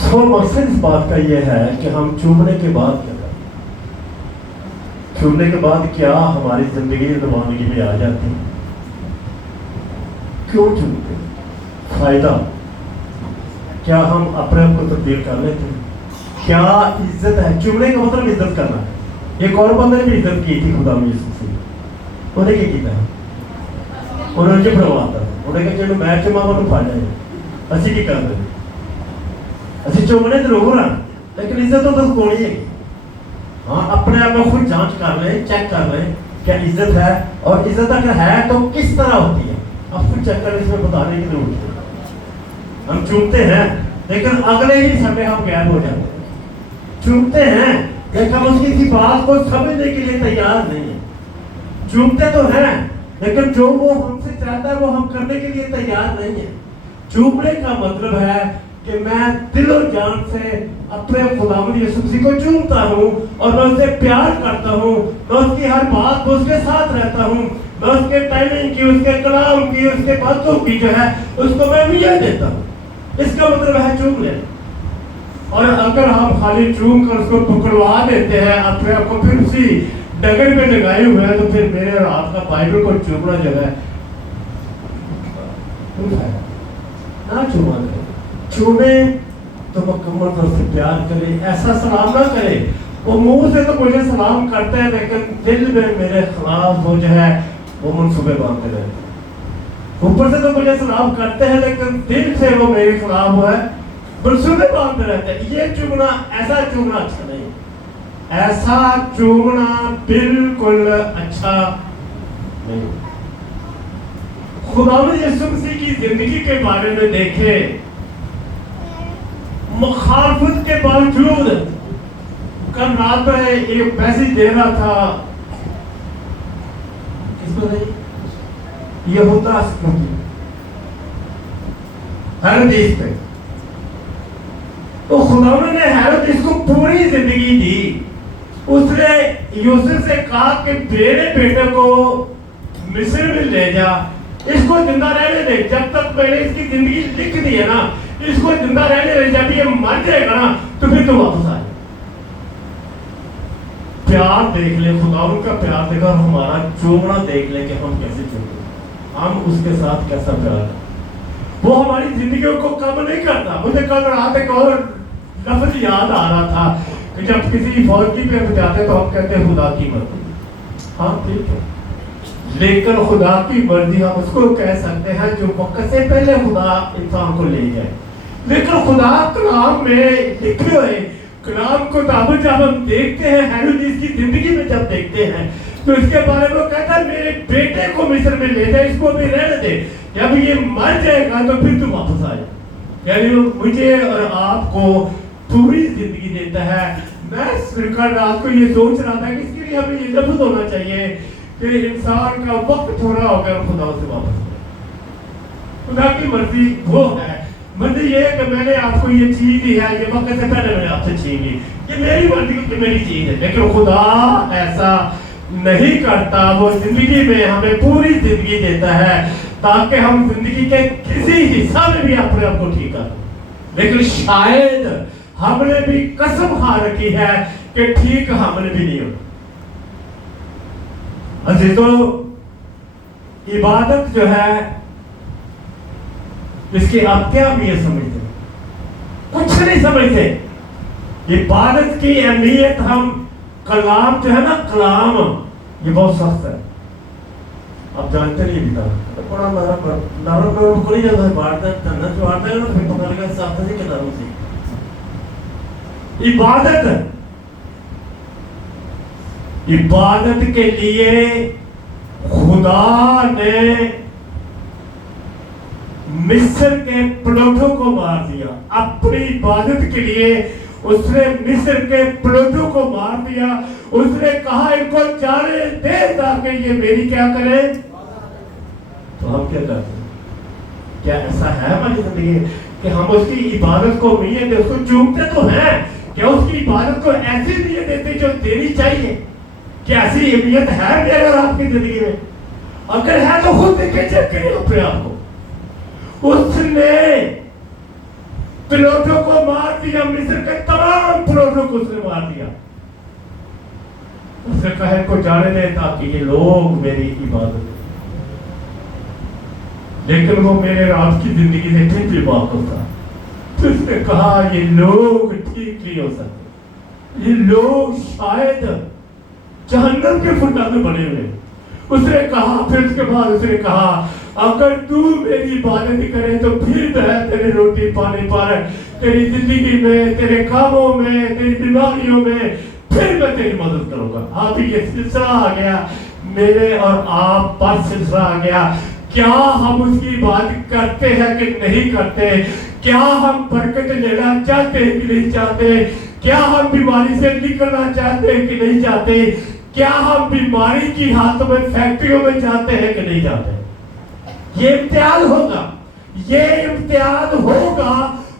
सो मकसद इस बात का यह है कि हम चूमने के बाद क्या करें। चूमने के बाद क्या हमारी जिंदगी रवानगी में आ जाती है? क्यों चूमते? फायदा क्या? हम अपने आप को तब्दील कर लेते हैं? क्या इज्जत है? चूमने का मतलब इज्जत करना है। एक और बंदे ने भी इज्जत की थी खुदा में यीशु से। उन्हें क्या किया? उन्होंने जो बनवाता है उन्हें कहा मैं चुमा को फड़ जाए असि की कर रहे असि चुमने जरूर हैं लेकिन इज्जत तो बस कोनी है। हाँ, अपने आप में खुद जांच कर ले, चेक कर ले क्या इज्जत है, और इज्जत अगर है तो किस तरह होती है। अब खुद चेक कर इसमें बताने की जरूरत है। हम चूमते हैं लेकिन अगले ही समय हम गैर हो जाते हैं। चूमते हैं लेकिन हम उसकी किसी बात को समझने के लिए तैयार नहीं है। चूमते तो हैं लेकिन जो वो हमसे चाहता है वो हम करने के लिए तैयार नहीं है। चूमने का मतलब है कि मैं दिलो जान से अपने खुदावंद यीशु मसीह को चूमता हूँ और मैं उससे प्यार करता हूँ, मैं उसकी हर बात को उसके साथ रहता हूँ, मैं उसके टाइमिंग की, उसके कलाम की, उसके बातों की जो है उसको मैं मिया देता हूँ। इसका मतलब है चूम लेना। और अगर हम खाली चूम कर उसको पकड़वा देते हैं अपने आप को फिर उसी डगर में लगाए हुए हैं तो फिर मेरे और आपका बाइबल को चूमना जो है ना चूमा करें। चूमे तो मुकम्मल तौर से प्यार करे, ऐसा सलाम ना करे वो मुंह से तो मुझे सलाम करते हैं लेकिन दिल में मेरे खिलाफ वो जो है वो मनसूबे बांधते रहते हैं। ऊपर से तो मुझे सलाम करते हैं लेकिन दिल से वो मेरे खिलाफ वो है मनसूबे बांधते रहते हैं। ये चूमना, ऐसा चूमना अच्छा नहीं, ऐसा चूमना बिल्कुल अच्छा नहीं। खुदावंद यीशु मसीह की जिंदगी के बारे में देखें, मुखालफत के बावजूद कल रात में एक मैसेज दे रहा था किसको नहीं यहूदा हेरोदेस पे, तो खुदावंद ने हेरोदेस को पूरी जिंदगी दी। उसने यूसुफ से कहा कि मेरे बेटे को मिस्र में ले जा, इसको जिंदा रहने दे, जब तक मैंने इसकी जिंदगी लिख दी है ना इसको जिंदा रहने दे, जब ये मर जाएगा ना तो फिर तो वापस आ जाए। प्यार देख ले, खुदावंद का प्यार देखा और हमारा चूमना देख ले कि हम कैसे चूमते, हम उसके साथ कैसा प्यार है। वो हमारी जिंदगियों को कम नहीं करता। मुझे कल रात एक और लफ्ज याद आ रहा था कि जब किसी फौजी पे जाते तो हम कहते हैं खुदा की मर्जी। हाँ ठीक है, लेकिन खुदा की मर्जी हम उसको कह सकते हैं जो वक्त से पहले खुदा इंसान को ले जाए। लेकिन खुदा कलाम में लिखे हुए कलाम को जब हम देखते हैं हेरोदेस की जिंदगी में जब देखते हैं तो इसके बारे में वो कहता है मेरे बेटे को मिस्र में ले जाए, इसको भी रहने दे, जब ये मर जाएगा तो फिर तू वापस आ जाए। यानी मुझे और आपको पूरी जिंदगी देता है। मैं कल रात को ये सोच रहा था कि इसके लिए हमें ये लफ्ज होना चाहिए कि इंसान का वक्त थोड़ा हो गया खुदा से वापस। खुदा की मर्जी वो है, मर्जी ये है कि मैंने आपको ये चीज दी है, ये वक्त से पहले मैंने आपसे छीन ली, ये मेरी मर्जी की मेरी चीज है। लेकिन खुदा ऐसा नहीं करता, वो जिंदगी में हमें पूरी जिंदगी देता है ताकि हम जिंदगी के किसी हिस्सा में भी अपने आप को ठीक कर। लेकिन शायद हमने भी कसम खा रखी है कि ठीक हमने भी नहीं होता। अजीजों, इबादत जो है इसकी आप क्या भी समझते? कुछ नहीं समझते। इबादत की अहमियत हम कलाम जो है ना, कलाम ये बहुत सख्त है, आप जानते नहीं बिता बड़ा नरम को नहीं जाता है इबादत करना, जो आता है ना फिर पता लगा साथ से के नरम से इबादत के लिए खुदा ने मिस्र के प्लोटों को मार दिया। अपनी इबादत के लिए उसने मिस्र के प्लोटों को मार दिया। उसने कहा इनको जाने दे ताकि ये मेरी क्या करे। तो हम क्या करते हैं? क्या ऐसा है हमारी जिंदगी कि हम उसकी इबादत को नहीं देते, उसको चूमते तो हैं, क्या उसकी इबादत को ऐसी नहीं देते जो देनी चाहिए? क्या ऐसी अहमियत है मेरे और आपकी जिंदगी में? अगर है तो खुद देखे चेक करिए अपने आप को। उसने प्लूटो को मार दिया, मिस्र के तमाम प्लूटो को उसने मार दिया। उसने कहा को जाने दे ताकि ये लोग मेरी इबादत, लेकिन वो मेरे रात की जिंदगी से फिर भी वाकिफ था। तो उसने कहा ये लोग ठीक नहीं हो सकते, ये लोग शायद जहन्नम के फुंडा में बने हुए। उसने कहा, फिर उसके बाद उसने कहा अगर तू मेरी इबादत करे तो फिर मैं तेरे रोटी पानी पर, तेरी जिंदगी में, तेरे कामों में, तेरी बीमारियों में फिर मैं तेरी मदद करूंगा। आप ये सिलसिला आ गया, मेरे और आप पर सिलसिला आ गया। क्या हम उसकी बात करते हैं कि नहीं करते? क्या हम बरकत लेना चाहते हैं कि नहीं चाहते? क्या हम बीमारी से निकलना चाहते हैं कि नहीं चाहते? क्या हम बीमारी की हाथों में, फैक्ट्रियों में जाते हैं कि नहीं जाते? ये इम्तिहान होगा, ये इम्तिहान होगा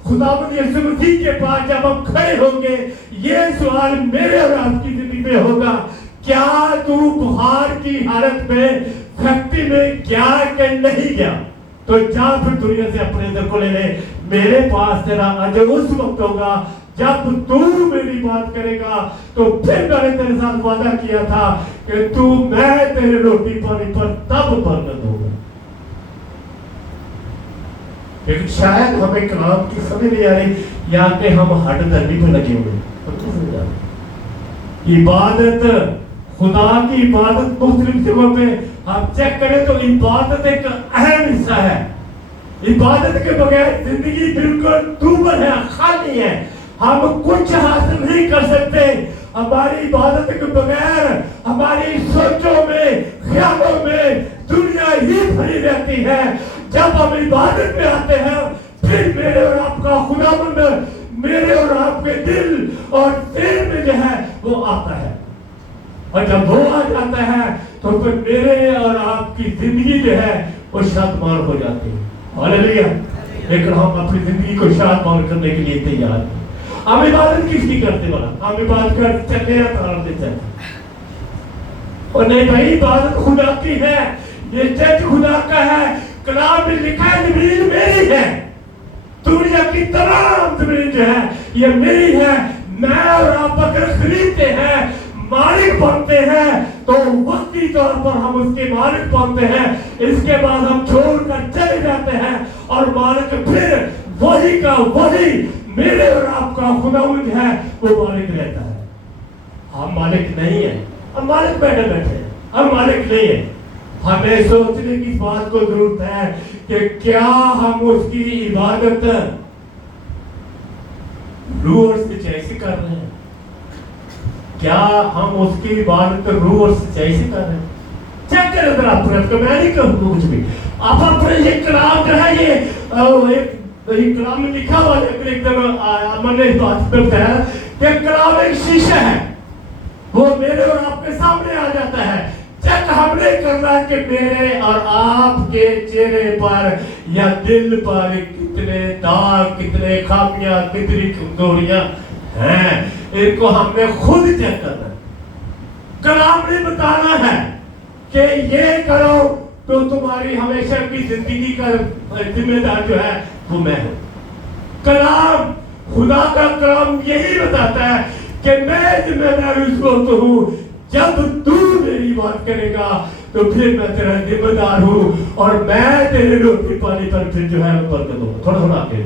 खुदावंद यीशु मसीह के पास जब हम खड़े होंगे। ये सवाल मेरे और आपकी जिंदगी में होगा, क्या तू बुखार की हालत में फैक्ट्री में गया कि नहीं गया? तो जा फिर दुनिया से अपने दिल को ले ले। मेरे पास तेरा अजर उस वक्त होगा जब तू मेरी बात करेगा। तो फिर मैंने तेरे साथ वादा किया था कि तू, मैं तेरे रोटी पानी पर तब बरकत दूंगा। लेकिन शायद हमें कलाम की समझ नहीं आ रही, या कि हम हट धरनी पे लगे हुए। इबादत, खुदा की इबादत मुख्तलिफ जगहों पे आप चेक करें तो इबादत एक अहम हिस्सा है। इबादत के बगैर जिंदगी बिल्कुल दूभर है, खाली है। हम कुछ हासिल नहीं कर सकते। हमारी इबादत के बगैर हमारी सोचों में, ख्यालों में दुनिया ही भरी रहती है। जब हम इबादत में आते हैं फिर मेरे और आपका खुदावंद मेरे और आपके दिल और दिल में जो है वो आता है। और जब वो आ जाता है तो फिर मेरे और आपकी जिंदगी जो है वो शादमान हो जाती है। हालेलुया। लेकिन हम अपनी जिंदगी को शादमान करने के लिए तैयार हैं। हम इबादत किसकी करते वाला? हम इबादत कर चले चलते और नहीं भाई, इबादत खुदा की है, ये जज खुदा का है। कलाम में लिखा है जमीन मेरी है, दुनिया की तमाम जमीन जो है ये मेरी है। मैं और आप अगर खरीदते हैं, मालिक बनते हैं, तो वक्ती तौर पर हम उसके मालिक बनते हैं। इसके बाद हम छोड़कर चले जाते हैं और मालिक फिर वही का वही मेरे और आपका खुदावंद है, वो मालिक रहता है। हम मालिक नहीं है, हम मालिक बैठे बैठे, हम मालिक नहीं है। हमें सोचने की बात को जरूरत है कि क्या हम उसकी इबादत रूह और सच्चाई से कर रहे हैं? क्या हम उसकी इबादत रूह और सच्चाई से कर रहे हैं? चेक करें अगर आप मैं नहीं कहूँगा कुछ भी। आप अपने ये कलाम जो है ये कलाम में लिखा हुआ है। एक दिन मैंने इस बात पे बताया कि कलाम एक शीशा है, वो मेरे और आपके सामने आ जाता है। चेक हमने करना है कि मेरे और आपके चेहरे पर या दिल पर कितने दाग, कितने खामियां, कितनी कमजोरियां हैं, इनको हमने खुद चेक करना है। कलाम ने बताना है कि ये करो तो तुम्हारी हमेशा की जिंदगी का जिम्मेदार जो है वो मैं हूं। कलाम, खुदा का कलाम यही बताता है कि मैं जिम्मेदार उस वक्त हूं जब तू मेरी बात करेगा, तो फिर मैं तेरा जिम्मेदार हूं और मैं तेरे रोटी पानी पर फिर जो है बरकत दूंगा। थोड़ा थोड़ा आगे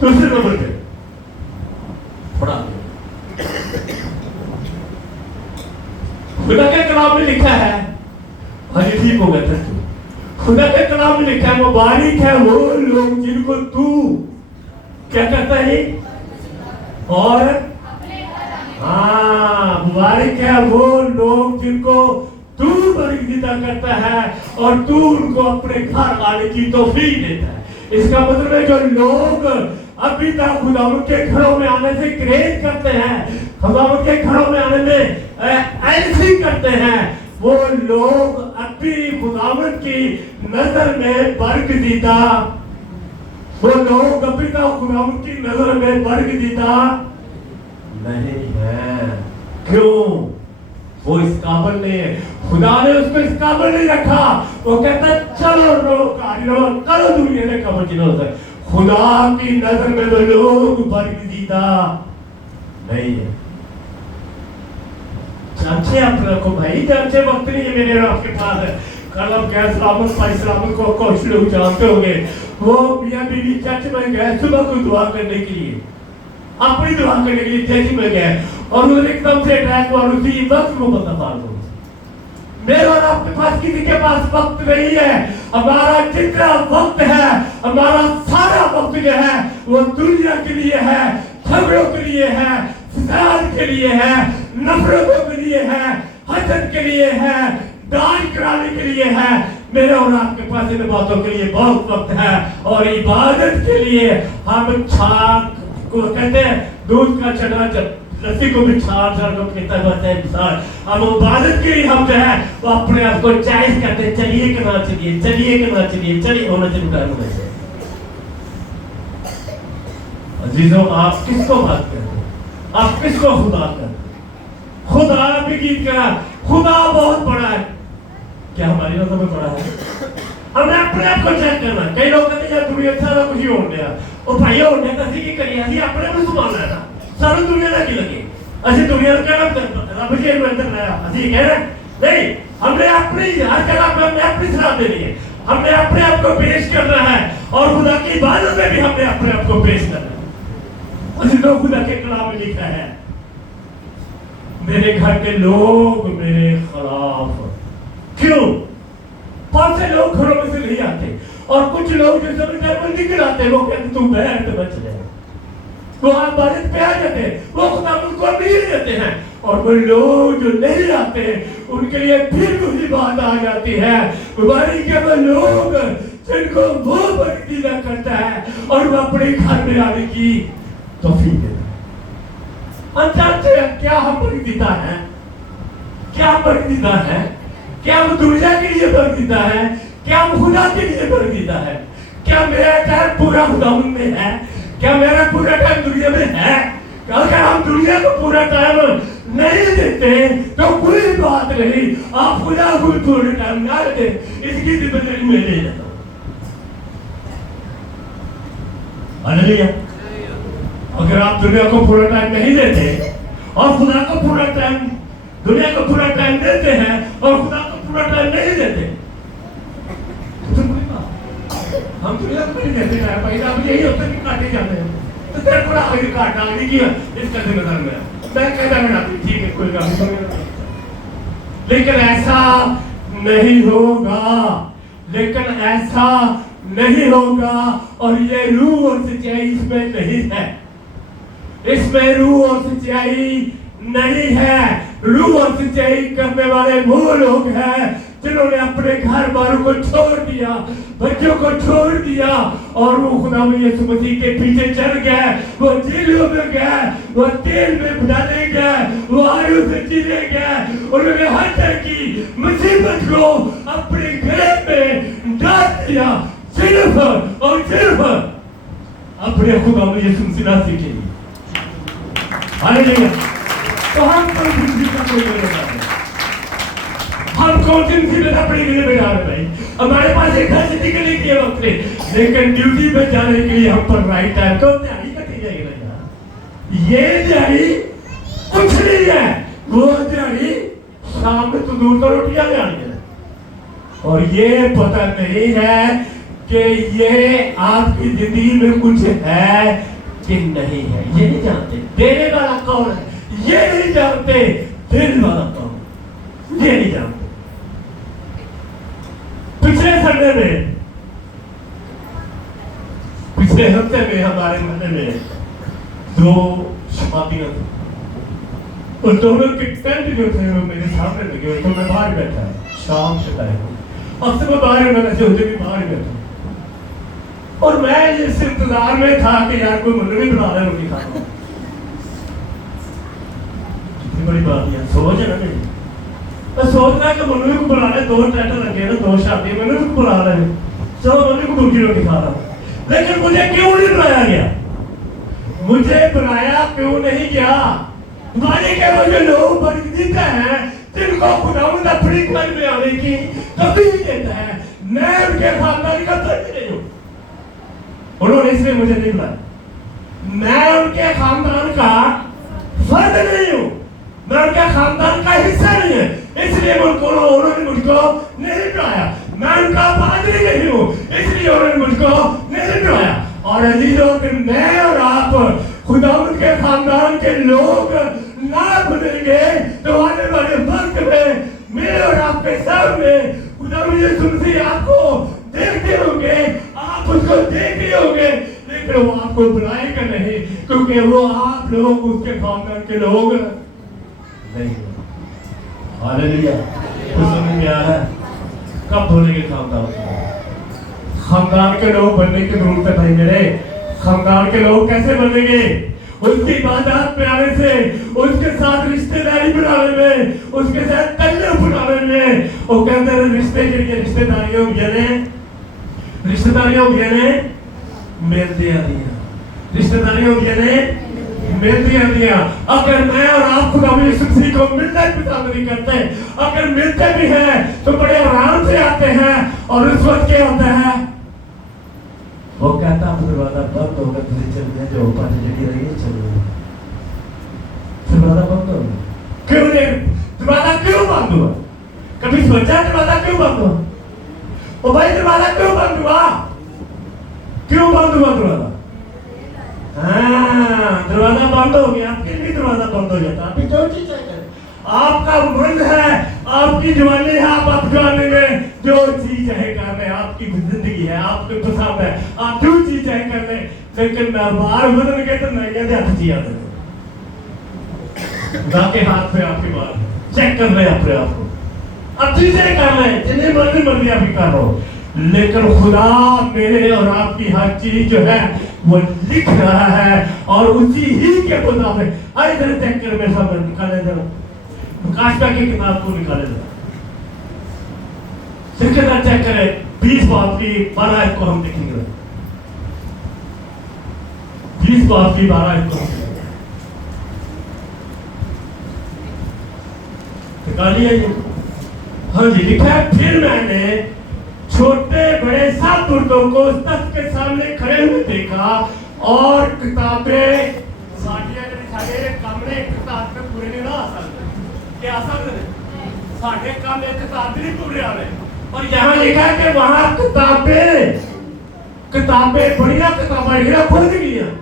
दूसरे नंबर पे थोड़ा खुदा के कलाम में लिखा है, हाँ जी ठीक हो गया। खुदा के कलाम में लिखा है, मुबारक है वो लोग जिनको तू क्या कहता है, और हाँ मुबारक है वो लोग जिनको तू बरकत करता है और तू उनको अपने घर आने की तौफीक देता है। इसका मतलब है जो लोग अभी तक खुदावंद के घरों में आने से ग्रेज करते हैं, खुदावंद के घरों में आने में ऐसी करते हैं, वो लोग अभी खुदावंद की नजर में बरकतीदा, वो लोग अभी तक खुदावंद की नजर में बरकतीदा नहीं है। क्यों? वो इस काबिल नहीं है। खुदा ने उसको इस काबिल नहीं रखा। वो कहता है चलो करो दुनिया ने काबिल की नजर। खुदा की नजर में वो लोग बरगजीदा नहीं है। जांचे अपने को भाई, जांचे वक्त नहीं है मेरे और आपके पास है। कल हम गए सलामत भाई सलामत को कुछ लोग जानते होंगे, वो मियां बीवी चर्च में गए सुबह को दुआ करने के लिए, अपनी दुआ करने के लिए चर्च में गए और उन्होंने एकदम से अटैक हुआ, उसी वक्त वो बंदा मार दो। मेरे और आपके पास किसी के पास वक्त नहीं है। हमारा जितना वक्त है, हमारा सारा वक्त जो है वो दुनिया के लिए है, झगड़ों के लिए है, फसाद के लिए है, नफरतों के लिए है, हसद के लिए है, दान कराने के लिए है। मेरे और आपके पास इन बातों के लिए बहुत वक्त है। और इबादत के लिए हम छाक को कहते हैं दूध का छड़ा, जब रस्सी को भी छाड़ को कहता है हम इबादत के लिए हम जो है वो अपने आप को चॉइस करते हैं, चलिए कि ना चलिए, चलिए कि ना चलिए, चलिए होना चाहिए। अजीजों, आप किसको बात करते हैं? आप किसको खुदा करते हैं? खुदा भी गीत करा, खुदा बहुत बड़ा है। क्या हमारी नजर में बड़ा है? हमने अपने आप को चेक करना। कई लोग कहते हैं दुनिया सारा कुछ ही हो गया और भाई हो गया तो की करिए, असि अपने को संभालना है ना, सारी दुनिया ना की लगे असि दुनिया का रब जी में अंदर लाया असि कह रहे नहीं, हमने अपनी हर जगह पे हमने अपनी सलाह देनी है, हमने अपने आप को पेश करना है और खुदा की इबादत में भी हमने अपने आप को पेश करना है। असि लोग खुदा के कलाम में लिखा है, मेरे घर के लोग मेरे खिलाफ। क्यों? बहुत से लोग घरों में से नहीं आते और कुछ लोग जो समझते हैं वो निकल आते हैं, वो कहते तू बहर तो बच रहे, वो इबादत पे आ जाते हैं, वो खुदा को मिल जाते हैं। और वो लोग जो नहीं आते उनके लिए फिर वही बात आ जाती है, बीमारी के वो लोग जिनको वो बरगजीदा करता है और वो अपने घर में आने की तौफीक देता है। अंदाज़े क्या हम बरगजीदा है? क्या बरगजीदा है? क्या हम दुनिया के लिए बरगजीदा है? क्या हम खुदा के लिए बरगजीदा है? क्या मेरा टाइम पूरा खुदा में है? क्या मेरा पूरा टाइम दुनिया में है? अगर हम दुनिया को पूरा टाइम नहीं देते तो कोई बात नहीं, आप खुदा को पूरा टाइम ना दे, इसकी जिम्मेदारी मैं ले लेता हूं। हालेलुया। अगर आप दुनिया को पूरा टाइम नहीं देते और खुदा को पूरा टाइम, दुनिया को पूरा टाइम देते हैं और खुदा को पूरा टाइम नहीं देते तो हम दुनिया को नहीं देते हैं भाई, आप यही होता है कि काटे जाते हैं तो तेरे को आगे काट डालने की इसका जिम्मेदार मैं कहता हूं ठीक है कोई काम नहीं, लेकिन ऐसा नहीं होगा, लेकिन ऐसा नहीं होगा। और ये रूह और सच्चाई इसमें नहीं है, इसमें रूह और सच्चाई नहीं है। रूह और सच्चाई करने वाले वो लोग हैं जिन्होंने अपने घर बारों को छोड़ दिया, बच्चों को छोड़ दिया और वो खुदा में यीशु मसीह के पीछे चल गए, वो जेलों में गए, वो तेल में बुझाने गए, वो आयु से जीने गए, उन्होंने हर तरह की मुसीबत को अपने गले में डाल दिया सिर्फ और सिर्फ अपने खुदा में यीशु मसीह के लिए। हालेलुया। तो हम कौन सी मुसीबत को ले रहे हैं? हम कौन सी मुसीबत अपने लिए बैठा रहे भाई? हमारे पास एक घर से निकलने के वक्त नहीं, लेकिन ड्यूटी पे जाने के लिए हम पर राइट टाइम तो तैयारी करके जाएगा ना। ये तैयारी कुछ नहीं है, वो तैयारी शाम में तो दूर तो रोटियां ले आनी है और ये पता नहीं है कि ये आपकी जिंदगी में कुछ है कि नहीं है, ये नहीं जानते। देने वाला कौन है ये नहीं जानते, देने वाला कौन है ये नहीं जानते। पिछले हफ्ते में हमारे महल्ले में दो शादियां थी, उन दोनों के टेंट जो थे वो मेरे सामने लगे, तो मैं बाहर बैठा शाम से टाइम और सुबह बाहर मैंने जो भी बाहर बैठा और मैं इस इंतजार में था कि यार कोई मुझे भी बुला रहा है रोटी खाना। कितनी बड़ी बात है, सोच है ना मेरी, मैं सोच रहा कि मुन्नू को बुला रहे, दो टेंट लगे ना, दो शादी मुन्नू को बुला रहे, चलो मुन्नू को भूखी रोटी खा रहा, लेकिन मुझे क्यों नहीं बुलाया गया? मुझे बुलाया क्यों नहीं गया? माने के वो जो लोग बरगजीदा हैं जिनको खुदावंद अपनी घर में आने की तौफीक देता है, मैं उनके खानदान का फर्ज नहीं हूँ, उन्होंने इसलिए मुझे नहीं बुलाया। मैं उनके खानदान का फर्द नहीं हूं, मैं उनके खानदान का हिस्सा नहीं है, इसलिए उन्होंने मुझको नहीं बुलाया। मैं उनका पादरी नहीं हूं, इसलिए उन्होंने मुझको नहीं बुलाया। और अजीजों, मैं और आप खुदावंद के खानदान के लोग ना बनेंगे तो आने वाले वक्त में मेरे और आपके सामने खुदावंद यीशु मसीह आपको देखते होंगे, आप उसको देखते होंगे, लेकिन वो आपको बुलाएगा नहीं, क्योंकि वो आप लोग उसके खानदान के लोग नहीं। हालेलुया। तो समझ में आ रहा है कब बोलेंगे खानदान के लोग बनने की जरूरत है भाई मेरे। खानदान के लोग कैसे बनेंगे? उसकी इबादत में आने से, उसके साथ रिश्तेदारी बनाने में, उसके साथ ताल्लुक बनाने में। वो कहते हैं रिश्ते के लिए रिश्तेदारियों मिलदियां दिया, रिश्तेदारियों मिलदियां दिया। अगर मैं और आप खुदा यीशु मसीह को मिलना पसंद नहीं करते, अगर मिलते भी हैं तो बड़े आराम से आते हैं, और उस वक्त क्या होता है? वो कहता है दरवाजा बंद होगा, तुझे चल गया जो ऊपर लगी रही है, चल गया दरवाजा बंद हो गया। क्यों नहीं? दरवाजा क्यों बंद हुआ? कभी सोचा दरवाजा क्यों बंद हुआ? ओ भाई दरवाजा क्यों बंद हुआ? क्यों बंद हुआ दरवाजा? हाँ, दरवाजा बंद हो गया, आपके भी दरवाजा बंद हो जाता। आपकी जो चीज है, आपका मन है, आपकी जवानी है, आप जवानी में जो चीज है कर रहे, आपकी जिंदगी है, आपको पसंद है, आप जो चीज है कर रहे, लेकिन मैं बाहर बदल के तो नहीं कहते हाथ जिया के हाथ पे आपके बाहर चेक कर रहे अपने आप को, अब चीजें कर रहे, जिन्हें मर्जी आप कर रहे हो, लेकिन खुदा मेरे और आपकी हर चीज जो है वो लिख रहा है, और उसी ही के मुताबिक। आइए जरा चेक कर, मेरे सामने निकाले जरा प्रकाशिका की किताब को निकाले जरा, सिर्फ चेक करें 20 बाब की 12 को हम देखेंगे, 20 बाब की 12 को निकालिए। हाँ जी, लिखा है, फिर मैंने छोटे बड़े सब मुर्दों को तख्त के सामने खड़े हुए देखा, और किताबें साढ़े कमरे किताब में पूरे नहीं ना आ सकते, क्या आसान है? साढ़े काम एक किताब नहीं पूरे आ रहे, और यहाँ लिखा है कि वहां किताबें बढ़िया किताबें खुल गई हैं,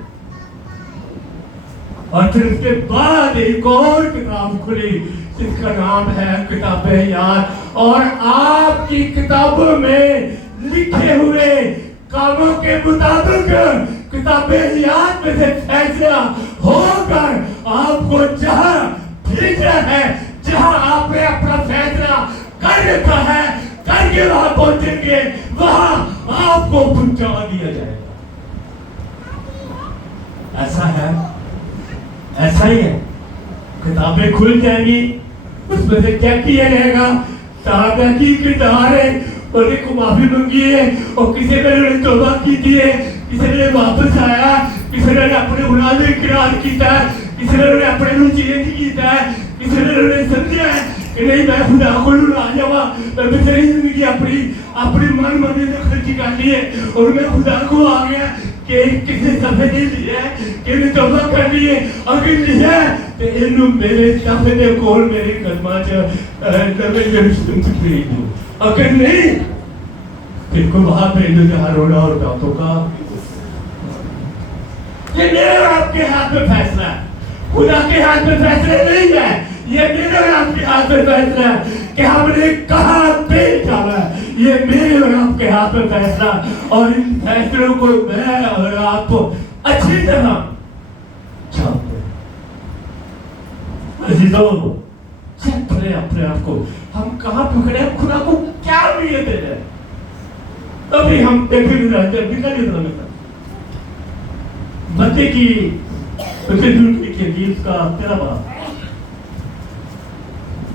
और फिर उसके बाद एक और किताब खुली जिसका नाम है किताबे याद, और आपकी किताबों में लिखे हुए कामों के मुताबिक किताबे याद में से फैसला होकर आपको जहां भेजा है, जहां आपने अपना फैसला कर रखा है, करके वहां पहुंचेंगे, वहां आपको पहुंचा दिया जाएगा। ऐसा है, ऐसा ही है। किताबें खुल जाएंगी, उसमें से क्या किया जाएगा? साहबा की किताब है, और को माफी मांगी है, और किसी ने तौबा की थी है, किसी ने वापस आया, किसी ने अपने गुनाह में इकरार किया, किसी ने अपने को चेंज किया, किसी ने समझा है कि नहीं मैं खुदा को आ जावा, मैं बेहतरीन जिंदगी अपनी मन मर्जी से खर्ची कर ली है, और मैं खुदा को आ गया कि किसी सफे नहीं लिया है, कि तौबा कर ली है, अगर लिया तो इन्हों मेरे सफे दे कोल मेरे कदमां च नवे यरूशलेम च भेज दो, अगर नहीं फिर को वहां भेज दो जहां रोड़ा और दांतों का। ये मेरे और आपके हाथ में फैसला है, खुदा के हाथ में फैसला नहीं है, ये मेरे और आपके हाथ में फैसला है कि हमने कहां पे जाना है, ये मेरे और आपके हाथ में फैसला, और इन फैसलों को मैं और आप अच्छी तरह जानते हैं। अजीजों, चेक करें अपने आप को, हम कहां पकड़े हैं, खुदा को क्या उम्मीद दे रहे हैं, तभी हम देखते रहते हैं। निकालिए जरा मेरे मत्ती की गीत का 13 बाब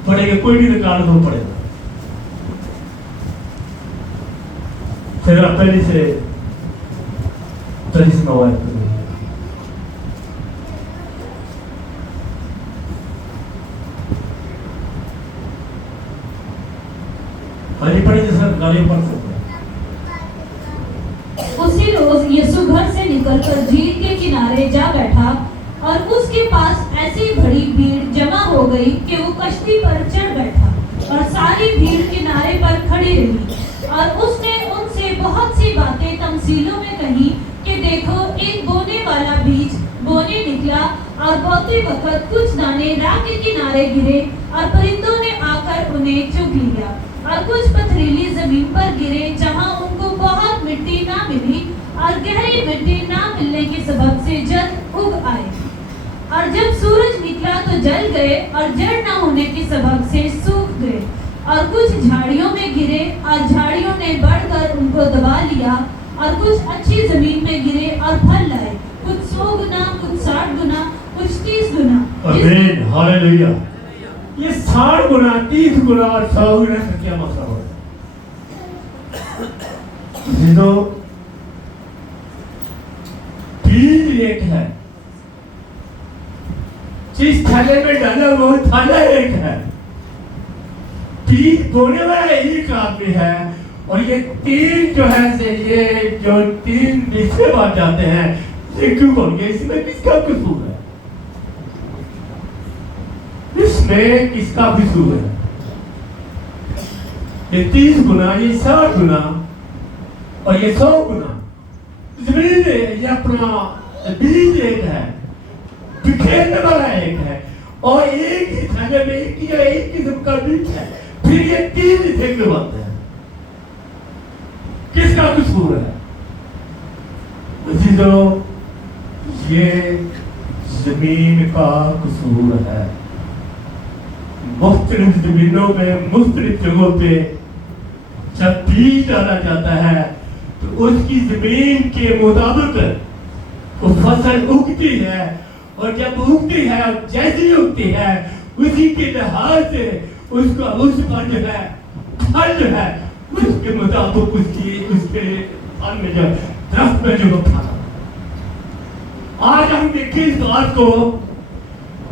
पढ़ेगा, कोई भी निकाल दो पढ़ेगा, फिर पहले से 39 आयत हरी पढ़े जैसा गालियों पर। उसी रोज यीशु घर और उसके पास ऐसी बड़ी भीड़ जमा हो गई कि वो कश्ती पर चढ़ बैठा और सारी भीड़ किनारे पर खड़ी रही। और उसने उनसे बहुत सी बातें तमसीलों में कही कि देखो, एक बोने वाला बीज बोने निकला और बोते वक्त कुछ दाने राह के किनारे गिरे और परिंदों ने आकर उन्हें चुग लिया। और कुछ पथरीली जमीन पर गिरे जहां उनको बहुत मिट्टी ना मिली और गहरी मिट्टी ना मिलने के सबब से जड़ उग आए। और जब सूरज निकला तो जल गए और जड़ न होने के सबब से सूख गए। और कुछ झाड़ियों में गिरे और झाड़ियों ने बढ़कर उनको दबा लिया। और कुछ अच्छी जमीन में गिरे और फल लाए, कुछ 100 गुना, कुछ 60 गुना, कुछ 30 गुना। आमीन, हालेलुया। ये 60 गुना, 30 गुना और 100 गुना का क्या मतलब है? तो बीज एक है, जिस थाले में डाला वो थाला एक है। बीज बोने वाला एक आदमी है और ये 3 जो है से ये जो 3 बीजे बांट जाते हैं, ये क्यों बन गए? इसमें किसका कसूर है? इसमें किसका कसूर है? ये 30 गुना, ये 60 गुना और ये 100 गुना जमीन है। ये अपना बीज एक है, बिखेरने वाला एक है और एक ही थाले में एक किस्म का बीज है। फिर ये 3 हिस्से में बनते हैं। किसका कसूर है? जो ये जमीन का कसूर है। मुख्तलिफ जमीनों में मुख्तलिफ जगहों पे जब बीज डाला जाता है तो उसकी जमीन के मुताबिक वो फसल उगती है और जब उगती है और जैसी उगती है उसी के लिहाज से उसका उस पर जो है फल जो है उसके मुताबिक उसके फल में जो दरख्त में जो फल। आज हम देखें इस बात को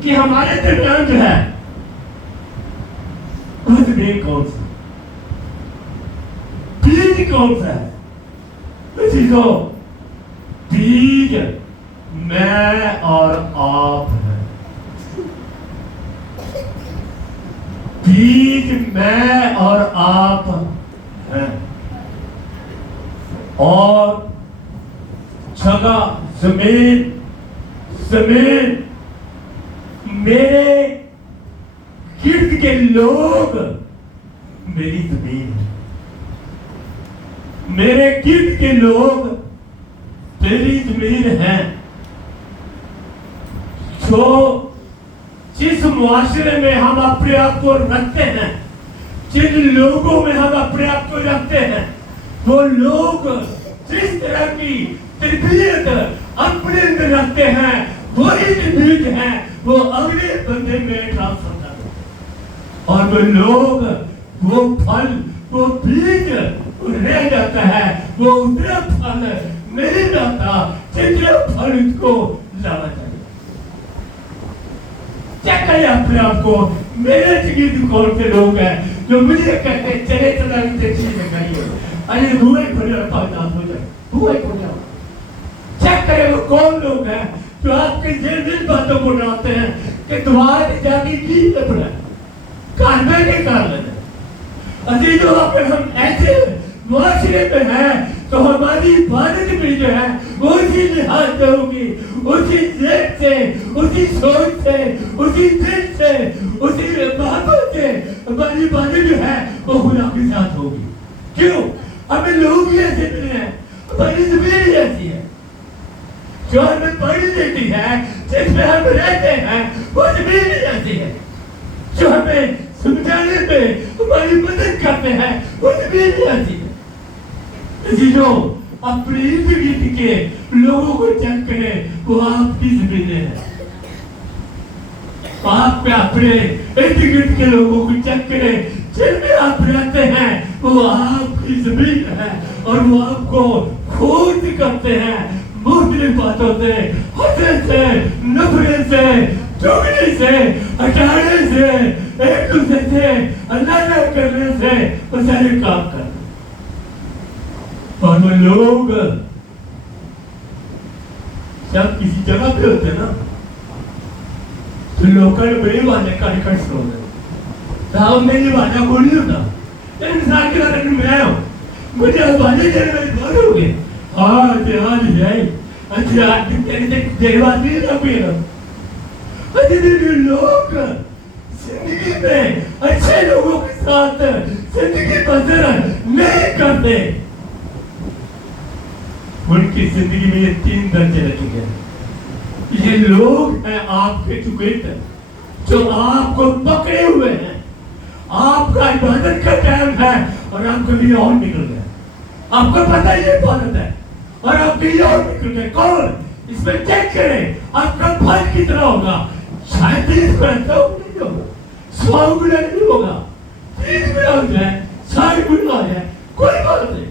कि हमारे दरमियान जो है वो जमीन कौन सा, बीज कौन सा है? तो बीज मैं और आप हैं। बीज मैं और आप हैं और जगह जमीन मेरे गिर्द के लोग मेरी जमीन है। मेरे गिर्द के लोग तेरी जमीन है। जो जिस मुआशरे में हम अपने आप को रखते हैं, जिन लोगों में हम अपने आप को रखते हैं, वो लोग जिस तरह की तरबियत अपने अंदर रखते हैं वही बीज है वो अगले बंदे में ट्रांसफर करते हैं और वो लोग वो फल वो बीज रह जाता है, वो उतना फल नहीं लाता जितना फल उसको लाना चाहिए। चेक करिए अपने आप को। मेरे जिगरी कौन से लोग हैं जो मुझे कहते चले चला चीज लगाइए, अरे हुए खोले पास हो जाए, हुए खोले। चेक करें वो कौन लोग हैं जो आपके जिन बातों को डालते हैं कि तुम्हारे जाके की अपना घर में के कर लेते। अजीजों, अगर हम ऐसे मुआशरे में हैं तो हमारी इबादत भी जो है उसी लिहाज से होगी, उसी जेब से, उसी सोच से, उसी दिल से, उसी मोहब्बत से हमारी इबादत जो है वो खुदा के साथ होगी। क्यों? हमें लोग ही ऐसे मिले हैं, हमारी जमीन ही ऐसी है जो हमें पानी देती है, जिसमें हम रहते हैं वो जमीन ही ऐसी है। जो हमें समझाने में हमारी मदद करते हैं वो जमीन ही ऐसी है। जो अपने इर्द गिर्द के लोगों को चेक करें वो आपकी जमीनें हैं। आप अपने इर्द गिर्द के लोगों को चेक करें, जिनमें आप रहते हैं वो आपकी जमीन है और वो आपको खोज करते हैं मुख्तलिफ बातों से, हसद से, नफरत से, चुगली से, हटाने से, एक दूसरे से अल्लाह करने से वो सारे काम करते। और वो लोग जब किसी जगह पे होते ना लोकल बड़ी वाले कार्यक्रम सुन राव मेरी वाला बोली होता इंसान के बारे में मैं हूँ मुझे वाले देने वाली बात हो गई आज जाए अच्छा आज तेरे देवादी ना पिया अरे तेरे लोग जिंदगी में अच्छे लोगों के साथ जिंदगी बसर नहीं करते उनकी जिंदगी में ये 3 दर्जे रखे गए ये लोग हैं आपके टुकड़े जो आपको पकड़े हुए हैं आपका इबादत का टाइम है और आप कभी और निकल गए आपको पता है ये इबादत है और आप कहीं और निकल गए कौन इसमें चेक करें आपका फल कितना होगा शायद 30 गुना नहीं होगा 100 गुना नहीं होगा 30 गुना हो जाए 60 गुना हो जाए कोई बात नहीं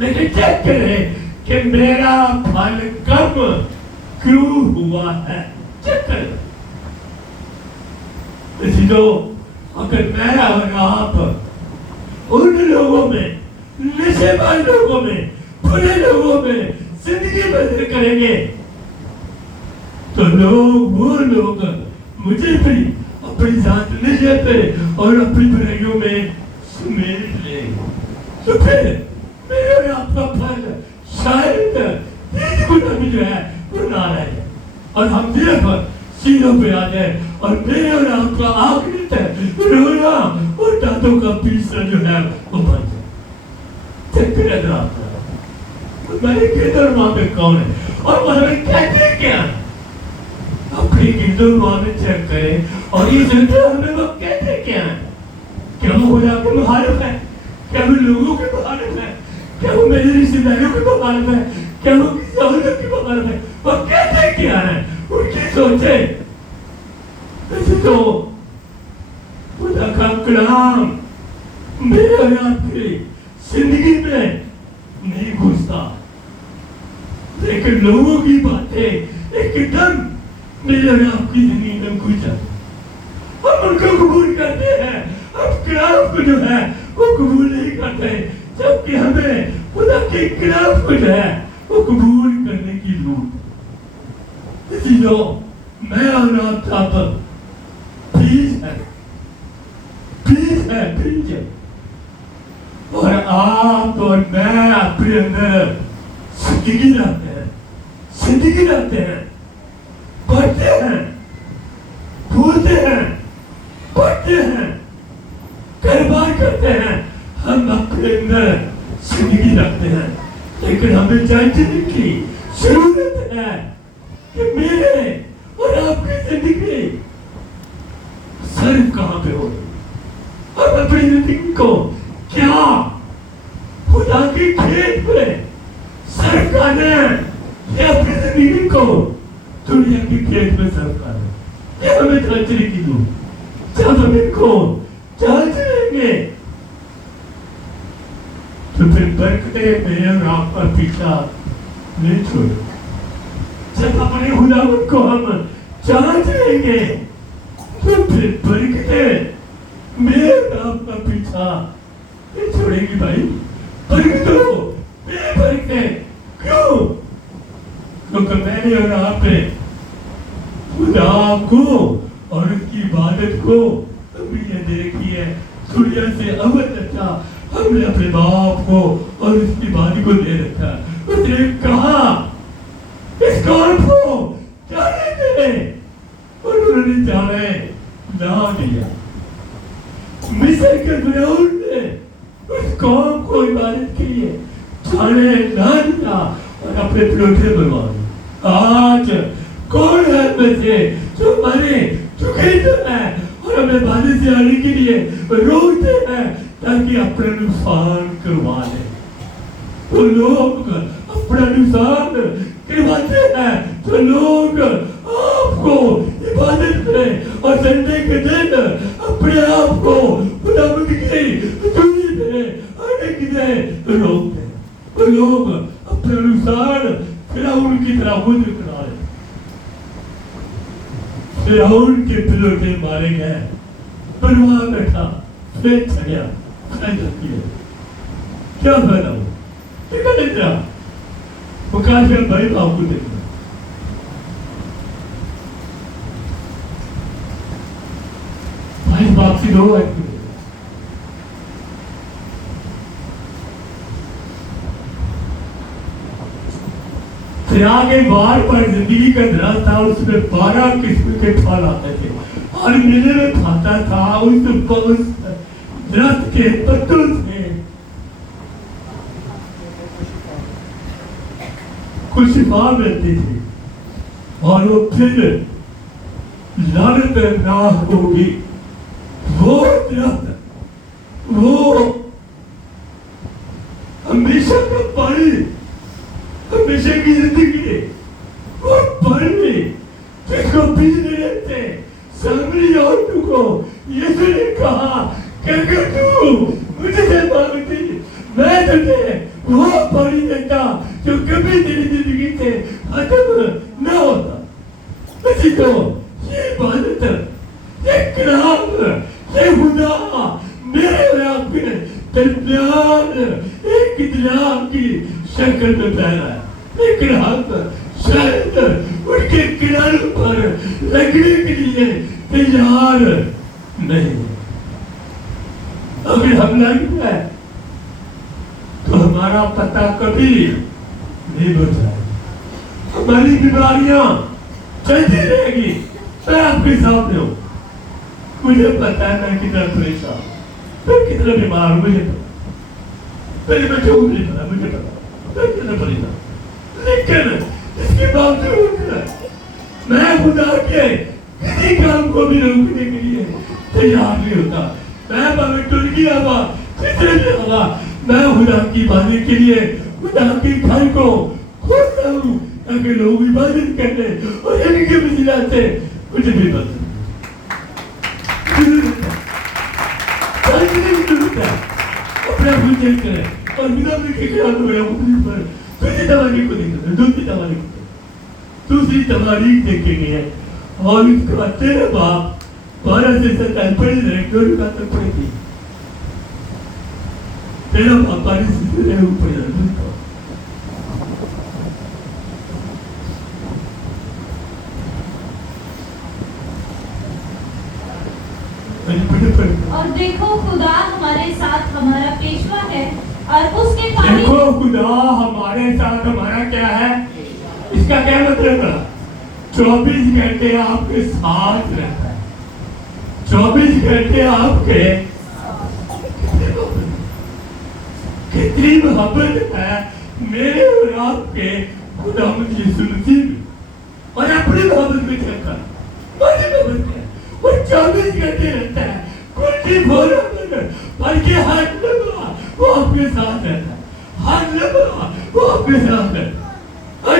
लेकिन चेक करें कि मेरा फल कम क्यों हुआ है चेक करें इसलिए अगर मैं और आप उन लोगों में नशेबाज लोगों में बुरे लोगों में जिंदगी बसर करेंगे तो वो लोग मुझे भी अपनी साथ नशे पे और अपनी बुराइयों में समेट लेंगे तो फिर मेरे और आपका फल शायद 30 गुना भी जो है वो ना रहे और हम सिर्फ सीनों पे आ जाए और मेरे और आपका आखिरी तक रोना और दांतों का पीसना जो है वो बन जाए चक्कर नजर आता है मैंने किधर वहां पे कौन है और वहां कहते क्या अपनी किधर वहां में चेक करें और ये जनता हमें वो कहते क्या है क्या वो खुदा के मुखालिफ है क्या वो लोगों के मुखालिफ है क्या वो मेरे रिश्तेदारों के मुखालिफ है क्या वो किसी और के मुखालिफ है वो कहते क्या है उनकी सोचे ऐसे तो खुदा का कलाम मेरे और आपकी जिंदगी में नहीं घुसता लेकिन लोगों की बातें एकदम मेरे और आपकी जिंदगी में घुस जाती हम उनको कबूल करते हैं हम कलाम को जो है वो कबूल नहीं करते जबकि हमें खुदा के कलाम को जो है वो कबूल करने की जरूरत इसलिए मैं और आप बीज है और आप और मैं अपने अंदर जिंदगी लाते हैं पढ़ते हैं भूलते हैं पढ़ते हैं कारोबार करते हैं हम अपने अंदर जिंदगी रखते हैं लेकिन हमें जानने की जरूरत है कि मेरे और आपकी जिंदगी सिर्फ कहां पे हो हम अपनी जिंदगी को क्या खुदा की खेत में सर्व करना है या अपनी जिंदगी को दुनिया की खेत में सर्व करना है ये हमें जांचने की जरूरत जब हम इनको जांच लेंगे तो फिर बरकतें मेरे और आपका पीछा नहीं छोड़े जब अपने खुदावंत को हम जांच लेंगे तो फिर बरकतें मेरे और आपका पीछा नहीं छोड़ेगी भाई बरकतों बेबरकतें क्यों क्योंकि मैंने और आपने खुदा को और उसकी इबादत को हमने देखी है दुनिया से अवध अच्छा हमने अपने बाप को और उसकी बात को दे रखा उसने कहा इस कौम को जाने दे और उन्होंने जाने ना दिया मिस्र के फिरौन ने उस कौम को इबादत के लिए जाने ना दिया और अपने पलोठे बनवा दिए आज कौन है में से जो हमारे चुके है और हमें बारिश से आने के लिए रोकते हैं ताकि अपना नुकसान करवा ले तो लोग अपना नुकसान करवाते हैं तो लोग आपको इबादत में और संडे के दिन अपने आप को खुदावंद की दुनिया में आने के लिए रोकते हैं तो लोग अपना नुकसान फिरौन की तरह खुद करा रहे फिरौन के पिलोटे मारे गए बनवा बैठा फिर गया क्या फायदा हो देखा नहीं था मुकाश भाई बाप को देखना वापसी दो है। फिर आगे बार पर जिंदगी का दरख्त था, उसमें 12 किस्म के फल आते थे और मेले में खाता था उस दरख्त के पत्तों से कुछ शिफा मिलती थी और वो फिर लानत ना होगी। वो दरख्त, वो हमेशा का पानी, हमेशा की जिंदगी और पानी जिसको पीने रहते सामने औरतों को यीशु ने कहा कि अगर तू मुझसे मांगती मैं तुझे वो पानी देता जो कभी तेरी जिंदगी से खत्म न होता। इसी को ये इबादत, ये कलाम, ये खुदा मेरे और आपके दरमियान एक इत्लाफ की शक्ल में फैला है, लेकिन हम शायद उनके किनारों पर लगने के लिए तैयार नहीं। अगर हम लग गए तो हमारा पता कभी नहीं बचाएगा, हमारी बीमारियां चलती रहेगी। मैं आपके सामने हूँ, मुझे पता है मैं कितना परेशान, मैं कितना बीमार हूँ, मुझे पता, मेरे बच्चों को नहीं पता, मुझे पता मैं कितना परेशान। लेकिन इसके बावजूद मैं खुदा के किसी काम को भी रोकने के लिए तैयार नहीं होता। मैं भावे टूट गया हुआ कितने भी हवा, मैं खुदा की इबादत के लिए खुदा के घर को खोलता हूँ ताकि लोग इबादत कर ले और इनके वसीला से मुझे भी बदल अपना पूजन करें और बिना के खिलाफ हुए पर दूसरी तवारीख को देखेंगे, दूसरी तवारीख को, दूसरी तवारीख देखेंगे और इसके बाद तेरे बाप 12 से 27 पढ़े डायरेक्टर का तक पढ़ी थी, तेरा बाप 12 से ऊपर जाता और देखो खुदा हमारे साथ हमारा पेशवा है और उसके देखो खुदा हमारे साथ हमारा क्या है, इसका क्या मतलब है? 24 घंटे आपके साथ रहता है, 24 घंटे आपके, कितनी मोहब्बत है मेरे और आपके खुदा मुझे सुनती और अपनी मोहब्बत में चलता मुझे मोहब्बत है। वो 24 घंटे रहता है, कुछ बोला बल्कि हाथ लगा वो आपके साथ रहता है, हाथ लगा वो आपके साथ रहता है।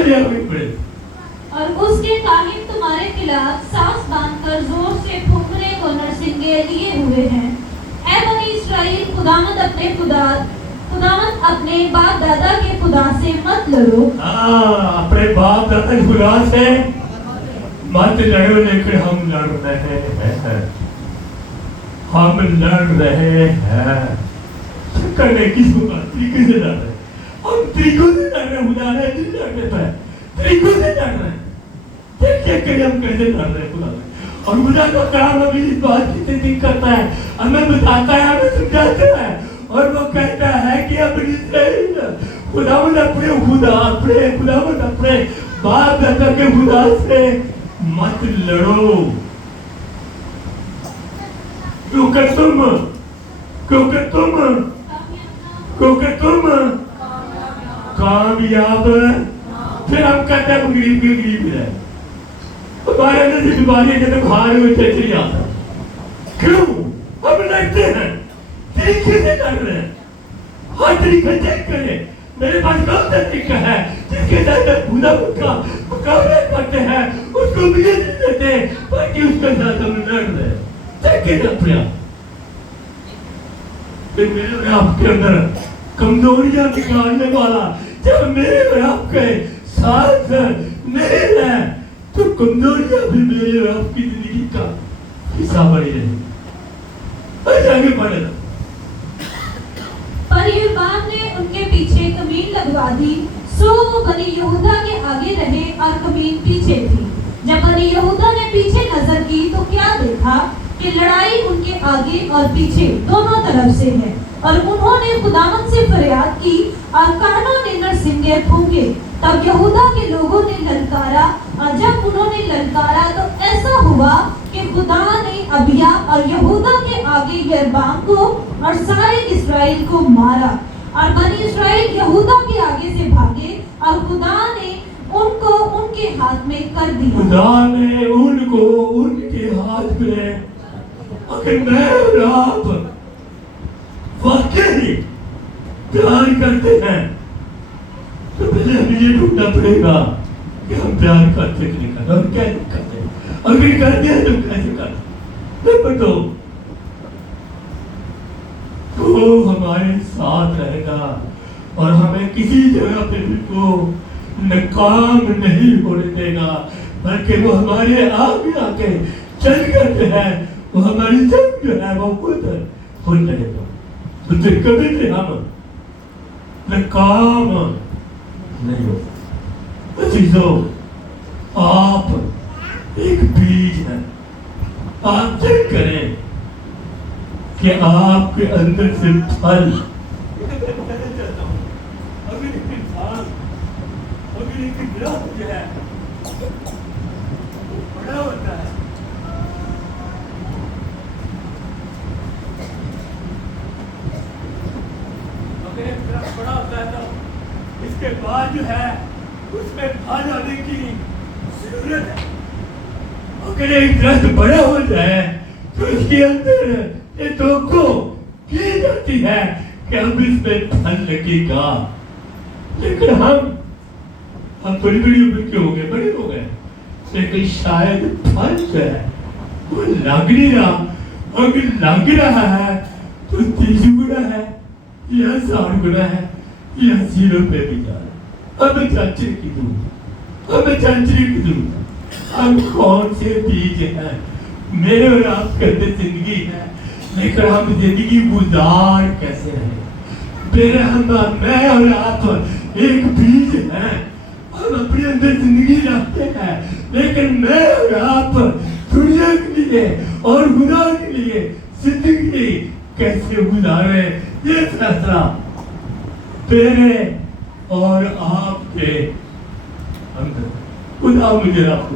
और उसके काहिन तुम्हारे खिलाफ सांस बांधकर जोर से फुकरे को नरसिंगे लिए हुए हैं। ऐ बनी इस्राएल, खुदावंद अपने बाप दादा के खुदा से मत लड़ो। अपने बाप दादा के खुदा से मत लड़ो, लेकिन हम लड़ रहे हैं, हम लड़ रहे हैं। करने किस तरीके से लड़ रहे हैं? हम तरीकों से लड़ रहे हैं, खुदा ने नहीं लड़ने पर तरीकों से लड़ रहे हैं। देखिए कि हम कैसे लड़ रहे हैं खुदा में, और खुदा का काम अभी इस बात की तस्दीक करता है, हमें बताता है, हमें समझाता है, और वो कहता है कि अपनी खुदावंद अपने बाप दादा के खुदा से मत लड़ो, क्योंकि तुम कामयाब। फिर हम कहते हैं गरीब है, हमारे अंदर से बीमारी जब हार हुए चली आता, क्यों हम लड़ते हैं, तरीके से लड़ रहे हैं, हर तरीके चेक करें। मेरे पास कौन सा तरीका है जिसके साथ खुदा का मुकाबला करते हैं, उसको मुझे नहीं देते, बल्कि उसके साथ हम लड़ रहे हैं। मेरे और आपके अंदर कमजोरियां निकालने वाला जब मेरे और आपके साथ नहीं रहे तो कमजोरियां भी मेरे और आपकी जिंदगी का हिस्सा बनी रहेगी। आगे बढ़ेगा। पर यहोवा ने उनके पीछे कमीन लगवा दी, सो वो बनी यहूदा के आगे रहे और कमीन पीछे थी। जब बनी यहूदा ने पीछे नजर की तो क्या देखा कि लड़ाई उनके आगे और पीछे दोनों तरफ से है। और उन्होंने खुदावंद से फरियाद की और कानों ने नरसिंगे फूंके। तब यहूदा के लोगों ने ललकारा, और जब उन्होंने ललकारा तो ऐसा हुआ कि खुदा ने अबिया और यहूदा के आगे यरबाम को और सारे इस्राएल को मारा। और बनी इस्राएल यहूदा के आगे से भागे और खुदा ने उनको उनके हाथ में कर दिया। खुदा ने उनको उनके हाथ में, अगर मैं और आप वाकई प्यार करते हैं तो पहले हमें ये ढूंढना पड़ेगा कि हम प्यार करते कि नहीं करते और कैसे करते हैं। अगर करते हैं तो कैसे करते। नंबर 2, वो हमारे साथ रहेगा और हमें किसी जगह पे भी वो नाकाम नहीं होने देगा, बल्कि वो हमारे आगे आके चल करते हैं। वो हमारी जंग जो है वो खुद लगेगा, उससे कभी भी हम नाकाम नहीं हो सकते। चीजों, आप एक बीज है, आप चेक करें कि आपके अंदर से फल, अगर एक दरख्त जो है बड़ा होता है, अगर एक दरख्त बड़ा होता है तो इसके बाद जो है उसमें फल आने की जरूरत है। अगर एक दरख्त बड़ा हो जाए तो इसके अंदर ये तवक्को की जाती है कि अब इसमें फल लगेगा। लेकिन हम बड़ी बड़ी उम्र के हो गए, बड़े हो गए, लेकिन शायद फल जो है वो लग नहीं रहा। अगर लग रहा है तो 30 गुना है या 60 गुना है या 0 पे भी जा रहा है। हमें जांचने की जरूरत, हमें जांचने की जरूरत। हम कौन से बीज हैं? मेरे और आपके अंदर जिंदगी है, लेकिन हम जिंदगी गुजार कैसे हैं? मैं और आप एक बीज हैं, हम अपने अंदर जिंदगी रखते हैं, लेकिन मैं और आप दुनिया के लिए और खुदा के लिए जिंदगी कैसे गुजारे, ये फैसला तेरे और आपके अंदर खुदा मुझे आपको